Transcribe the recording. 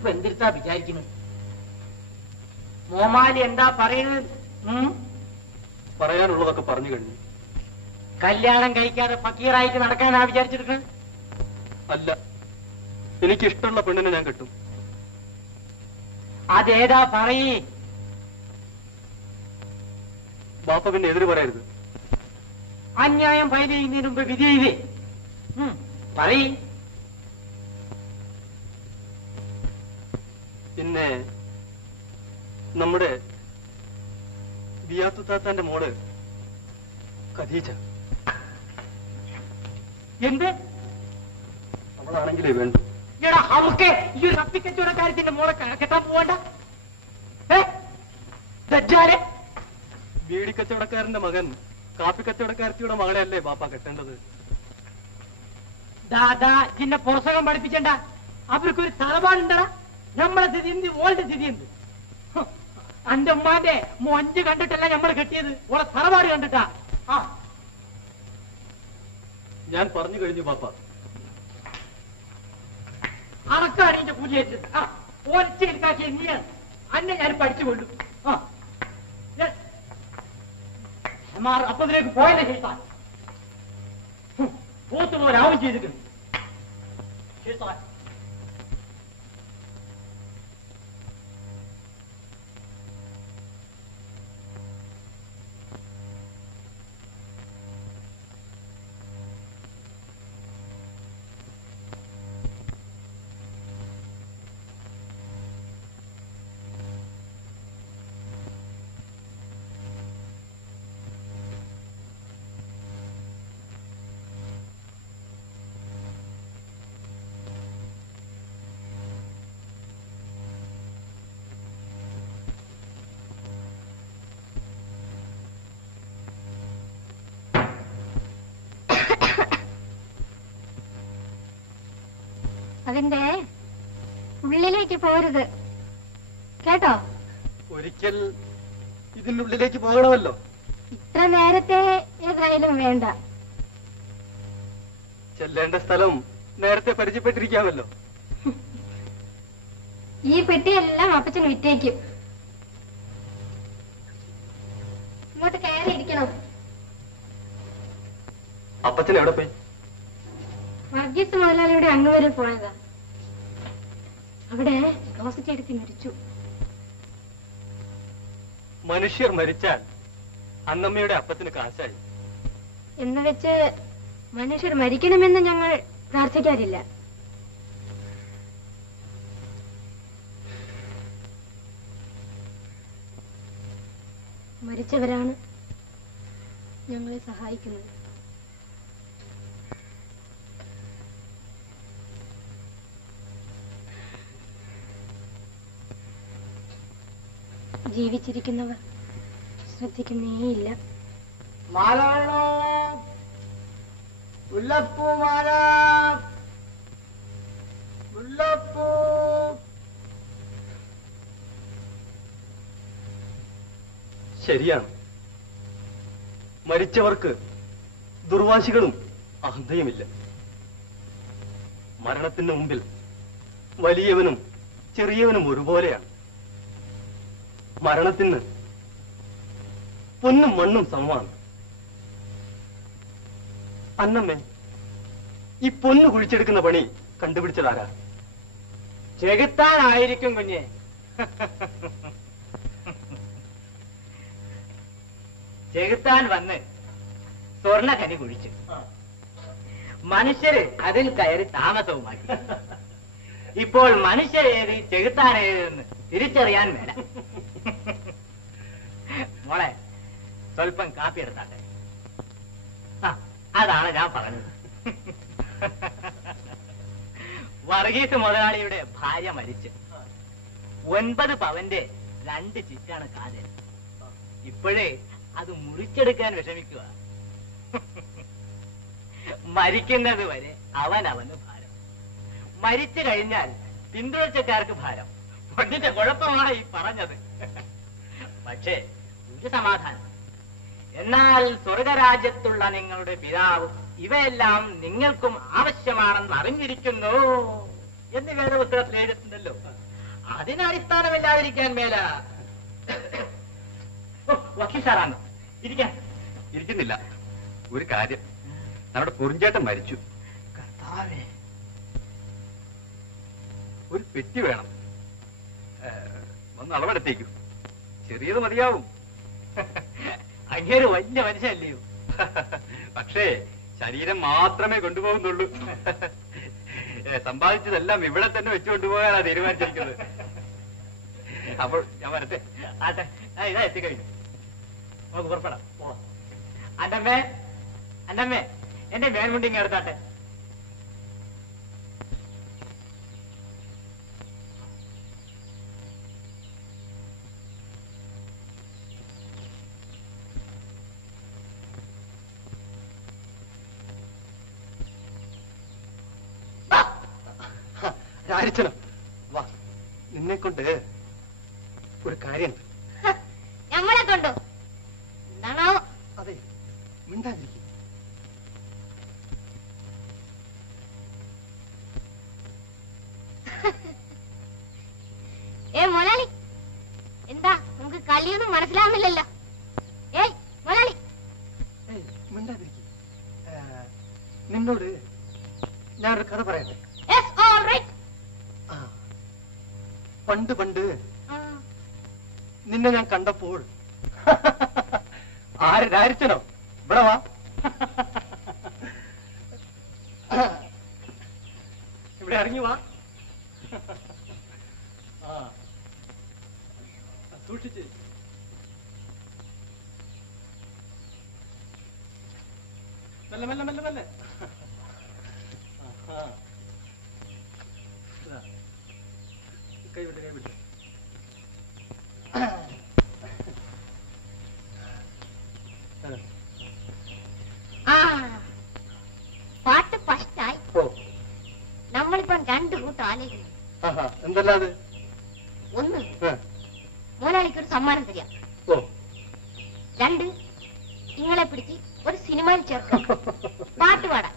ഇതിപ്പോ എന്തിരുത്താ വിചാരിക്കുന്നു? മോമാലി എന്താ പറയുന്നത്? പറയാനുള്ളതൊക്കെ പറഞ്ഞു കഴിഞ്ഞു. കല്യാണം കഴിക്കാതെ ഫക്കീറായിട്ട് നടക്കാനാ വിചാരിച്ചിരിക്കുന്നത്? അല്ല, എനിക്കിഷ്ടമുള്ള പെണ്ണിനെ ഞാൻ കെട്ടും. അതേതാ പറയേ? ബാപ്പ പിന്നെ എതിര് പറയരുത്. അന്യായം ഫയൽ ചെയ്യുന്നതിന് മുമ്പ് വിധി ചെയ്തേ. പറയേ. പിന്നെ നമ്മുടെ ബിയാത്തുത്താത്താന്റെ മോള് ഖദീജ. എന്ത്? അവളാണെങ്കിലേ വേണ്ടു. എടാ നമുക്ക് ഈ ഒരു കപ്പിക്കച്ചവടക്കാരത്തിന്റെ മോളെ കെട്ടാൻ പോവണ്ട. ബീഡി കച്ചവടക്കാരന്റെ മകൻ കാപ്പി കച്ചവടക്കാരത്തിയുടെ മകളെ അല്ലേ ബാപ്പ കെട്ടേണ്ടത്? ദാദാ ഇന്നെ പുറസകം പഠിപ്പിച്ചണ്ട. അവർക്കൊരു തറവാടുണ്ടടാ. നമ്മളെ സ്ഥിതി എന്ത്, ഓളുടെ സ്ഥിതി എന്ത്? അന്റെ ഉമ്മാന്റെ മൊഞ്ച് കണ്ടിട്ടല്ല നമ്മൾ കെട്ടിയത്, ഓളെ തറവാട് കണ്ടിട്ടാ. ഞാൻ പറഞ്ഞു കഴിഞ്ഞു ബാപ്പ. അണക്കാണ് എന്റെ കൂലിയേറ്റ്. ഓരച്ചേൽക്കാക്കിയ നീയാണ്. അന്നെ ഞാൻ പഠിച്ചു കൊണ്ടു. അപ്പതിലേക്ക് പോയല്ലേ ശേഷാൻ പോത്തുപോലെ ആവും ചെയ്തിട്ടുണ്ട്. ശേഷാൻ അതിന്റെ ഉള്ളിലേക്ക് പോരുത് കേട്ടോ. ഒരിക്കൽ ഇതിന്റെ ഉള്ളിലേക്ക് പോകണമല്ലോ. ഇത്ര നേരത്തെ ഏതായാലും വേണ്ട. ചെല്ലേണ്ട സ്ഥലം നേരത്തെ പരിചയപ്പെട്ടിരിക്കാമല്ലോ. ഈ പെട്ടിയെല്ലാം അപ്പച്ചന് വിറ്റേക്കും. ഇങ്ങോട്ട് കയറിയിരിക്കണം. അപ്പച്ചൻ എവിടെ പോയി? വർഗീസ് മുതലാളിയുടെ അങ്ങ് വരെ പോയതാ. അവിടെ റോസറ്റ് എടുത്ത് മരിച്ചു. മനുഷ്യർ മരിച്ചാൽ അന്നമ്മയുടെ അപ്പത്തിന് കാശായി എന്ന് വെച്ച് മനുഷ്യർ മരിക്കണമെന്ന് ഞങ്ങൾ പ്രാർത്ഥിക്കാറില്ല. മരിച്ചവരാണ് ഞങ്ങളെ സഹായിക്കുന്നത്. ജീവിച്ചിരിക്കുന്നവർ ശ്രദ്ധിക്കുന്നേയില്ല. മാലാണോ മുല്ലപ്പൂ? മാല മുല്ലപ്പൂ. ശരിയാണ്. മരിച്ചവർക്ക് ദുർവാശികളും അഹന്തയുമില്ല. മരണത്തിന് മുമ്പിൽ വലിയവനും ചെറിയവനും ഒരുപോലെയാണ്. മരണത്തിന് പൊന്നും മണ്ണും സമമാണ്. അന്നമ്മേ, ഈ പൊന്നു കുഴിച്ചെടുക്കുന്ന പണി കണ്ടുപിടിച്ചതാരാ? ചെകുത്താനായിരിക്കും കുഞ്ഞെ. ചെകുത്താൻ വന്ന് സ്വർണ്ണഖനി കുഴിച്ചു. മനുഷ്യര് അതിൽ കയറി താമസവുമാക്കി. ഇപ്പോൾ മനുഷ്യരേത് ചെകുത്താനേതെന്ന് തിരിച്ചറിയാൻ മേല. മോളെ, സ്വല്പം കാപ്പി എടുത്താട്ടെ. അതാണ് ഞാൻ പറഞ്ഞത്. വർഗീസ് മുതലാളിയുടെ ഭാര്യ മരിച്ച് 9 പവന്റെ 2 ചിറ്റാണ് കാതൽ. ഇപ്പോഴേ അത് മുറിച്ചെടുക്കാൻ വിഷമിക്കുക. മരിക്കുന്നത് വരെ അവനവന് ഭാരം. മരിച്ചു കഴിഞ്ഞാൽ പിന്തുടർച്ചക്കാർക്ക് ഭാരം. അതിന്റെ കുഴപ്പമാണ് ഈ പറഞ്ഞത്. പക്ഷേ ഒരു സമാധാനം. എന്നാൽ സ്വർഗരാജ്യത്തുള്ള നിങ്ങളുടെ പിതാവ് ഇവയെല്ലാം നിങ്ങൾക്കും ആവശ്യമാണെന്ന് അറിഞ്ഞിരിക്കുന്നു എന്ന് വേദപുസ്തകത്തിൽ എഴുതിയിട്ടുണ്ടല്ലോ. അതിനടിസ്ഥാനമില്ലാതിരിക്കാൻ മേല. വക്കീൽ സാറാണ്. ഇരിക്കാൻ. ഇരിക്കുന്നില്ല. ഒരു കാര്യം, നമ്മുടെ പൊറിഞ്ചേട്ടൻ മരിച്ചു. കർത്താവേ, ഒരു പെറ്റി വേണം. ഒന്ന് അളവെടുത്തേക്കും. ചെറിയത് മതിയാവും. അങ്ങേര് വലിയ മനുഷ്യല്ലയോ? പക്ഷേ ശരീരം മാത്രമേ കൊണ്ടുപോകുന്നുള്ളൂ. സമ്പാദിച്ചതെല്ലാം ഇവിടെ തന്നെ വെച്ചു കൊണ്ടുപോകാനാണ് തീരുമാനിച്ചിരിക്കുന്നത്. അപ്പോൾ ഞാൻ വരട്ടെ. ആട്ടെ, ഇതാ എത്തിക്കഴിഞ്ഞു. നമുക്ക് പുറപ്പെടാം. പോവാം. അന്നമ്മേ, അന്നമ്മേ, എന്റെ മേൽമുണ്ടിങ് എടുത്താട്ടെ. രാരിച്ചനം, വാ, നിന്നെ കൊണ്ട് ഒരു കാര്യമുണ്ട്. നമ്മളെ കൊണ്ടോ? എന്താണോ? അതെ, മിണ്ടാതിരിക്കും. മുതലാളി, എന്താ നമുക്ക് കളിയൊന്നും മനസ്സിലാവുന്നില്ലല്ലോ. ഏയ് മുതലാളി, മിണ്ടാതിരിക്കും. നിന്നോട് ഞാനൊരു കഥ പറയട്ടെ. പണ്ട് പണ്ട് നിന്നെ ഞാൻ കണ്ടപ്പോൾ ആര് രാരിച്ചനോ? ഇവിടെ വാ. ഇവിടെ ഇറങ്ങി വാ. സൂക്ഷിച്ച്. മെല്ലെ മെല്ലെ മെല്ലെ മെല്ലെ. കൈവിട്ട് കൈവിട്ട്. പാട്ട് ഫസ്റ്റായി. നമ്മളിപ്പം 2 കൂട്ടം ആലോചിക്കുന്നു. എന്തല്ലാതെ? ഒന്ന്, മുതലാളിക്കൊരു സമ്മാനം തരിക. 2, നിങ്ങളെ പിടിച്ച് ഒരു സിനിമയിൽ ചേർക്കാം, പാട്ട് പാടാം.